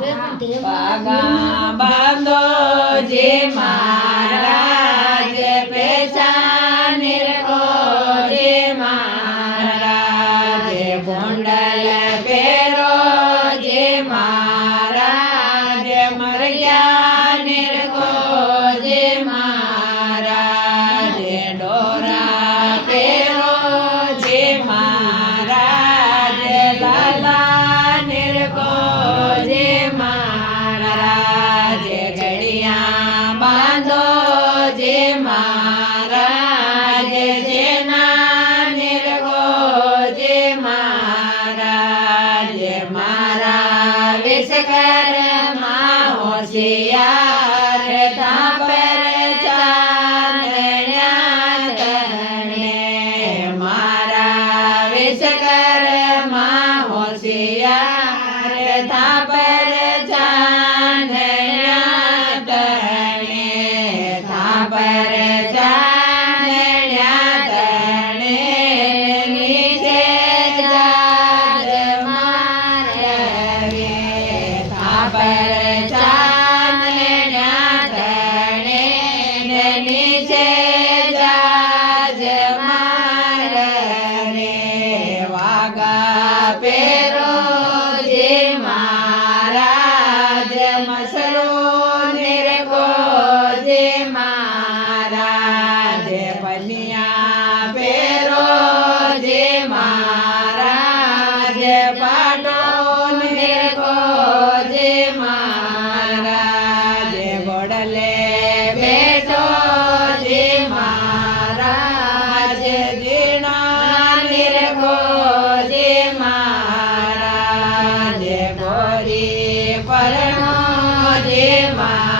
પાગા બાંધો જે મહારાજ પેશા નિરખો જે મહારાજ ગોંડલ પહેરો જે મહારાજ મરગ્યા નિરખો જે મહારાજ ડોરા પહેરો જે મહારાજ લાલા નિરખો જે મહારાજ ઘડિયા બાંધો જે મહારાજ જેના નિરખો જે મહારાજ મારા વિશ્વકર્મા હોશિયાર થાપર ચાંદણ્યા તરણે મારા વિશ્વકર્મા હોશિયાર થાપર ચાંદણ્યા તરણે થાપર ચાંદણ્યા તરણે નીચે જાજ મારવે થાપર ચાંદણ્યા તરણે નીચે જાજ મારવે વાગા પેરો જે મહારાજ મસરો નિરખો જે મહારાજ પનિયા પેરો જે મહારાજ પાટો નિરખો જે મહારાજ ગોડલે બેઠો જે મહારાજ જીણા નિરખો જે મહારાજ ગોરી પરણો જે મહારાજ